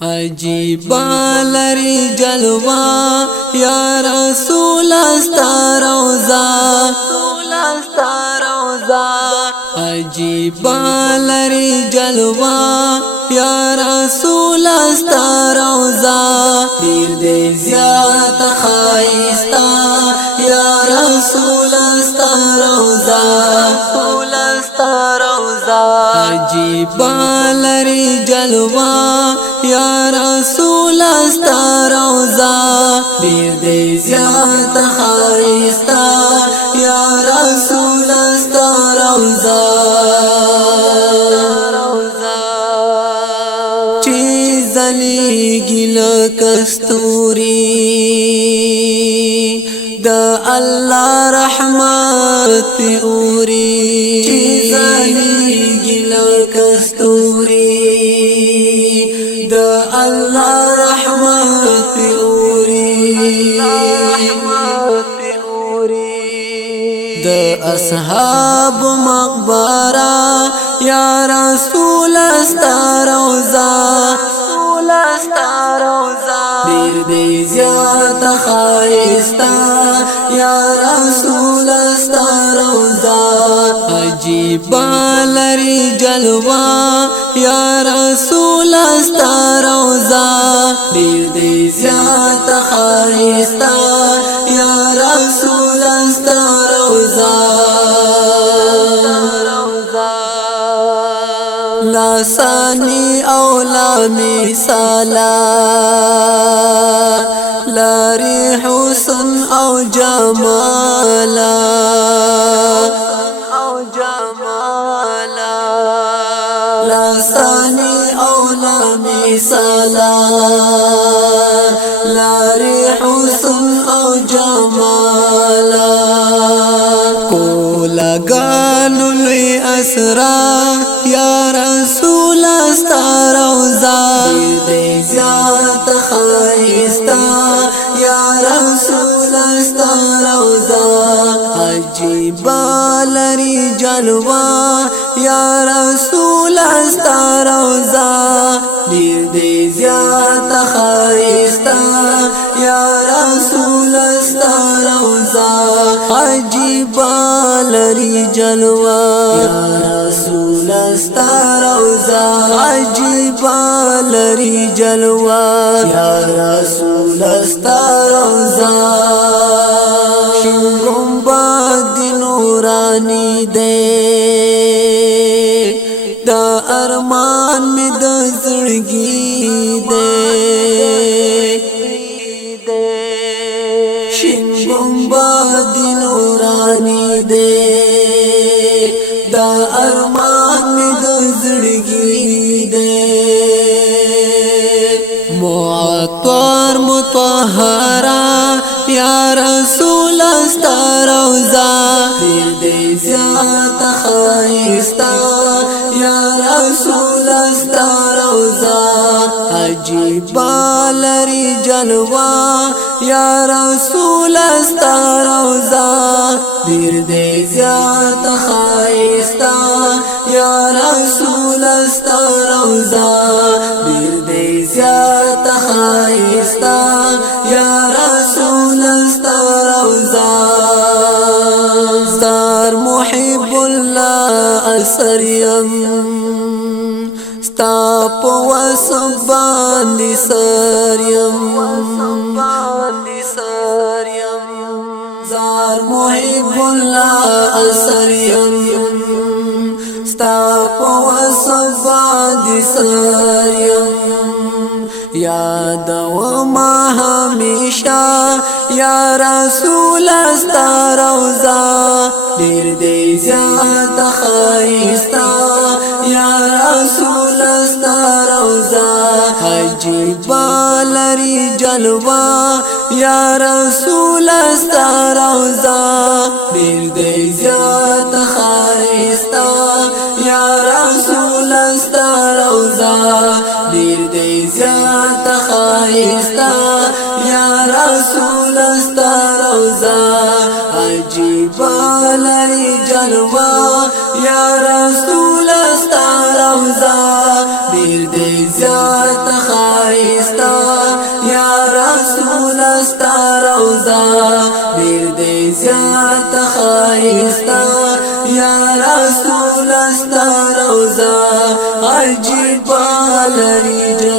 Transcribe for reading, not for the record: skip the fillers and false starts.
عجیب لری جلوہ یا رسول استا روزہ عجیب لری جلوہ یا رسول استا روزہ دیر دے زیادت خائستہ یا رسول استا روزہ عجیب لری جلوہ یا رسول استا روزہ دیر دے زیادت خائستہ یا رسول استا روزہ زلیگی لکستوری دا اللہ رحمت اوری زلیگی لکستوری دا اللہ رحمت اوری دا اصحاب مقبرہ یا رسول استا روزہ دیر دے زیادت خائستہ یا رسول استا روزہ عجیب لری جلوہ یا رسول استا روزہ دیر دے زیادت خائستہ یا رسول استا روزہ لا ثانی او لا مثالا لاری حسن او جمالا لا ثانی او لا مثالا لاری حسن او جمالا کولا گالو لی اسرا یا رسول استا روزہ دیر زیادت خائستہ یا رسول استا روزہ عجیب لری جلوہ یا رسول استا روزہ دیر زیادت خائستہ یا رسول استا روزہ عجیب لری جلوہ یا رسول استا روزہ عجیب لری جلوہ یا رسول استا روزہ گنبد نورانی دے دا ارمان میں دا زڑگی دے شن گنبد نورانی دے دا ارمان میں دا زڑگی دے معطر مطہرہ یا رسول استا روزہ دیر دے زیادت خائستہ یا رسول استا روزہ عجیب لری جلوہ یا رسول استا روزہ دیر دے زیادت خائستہ یا رسول استا روزہ دیر دے زیادت خائستہ یا رسول استا روزہ ستار محب اللہ اثر یم ستا پا وصف باندی سر یم زار محب اللہ اثر یم ستا پا وصف باندی سر یم یاد وما ہمیشہ یا رسول استا روزہ دیر دے زیادت خائستہ یا رسول استا روزہ عجیب لری جلوہ یا رسول استا روزہ دیر دے زیادت خائستہ یا رسول استا روزہ دیر دے زیادت خائستہ یا رسول استا روزہ عجیب لری جلوہ یا رسول استا روزہ دیر دے زیادت خائستہ استا روزا ډیر دې زیات خایستا یا رسول استا روزا عجیب لري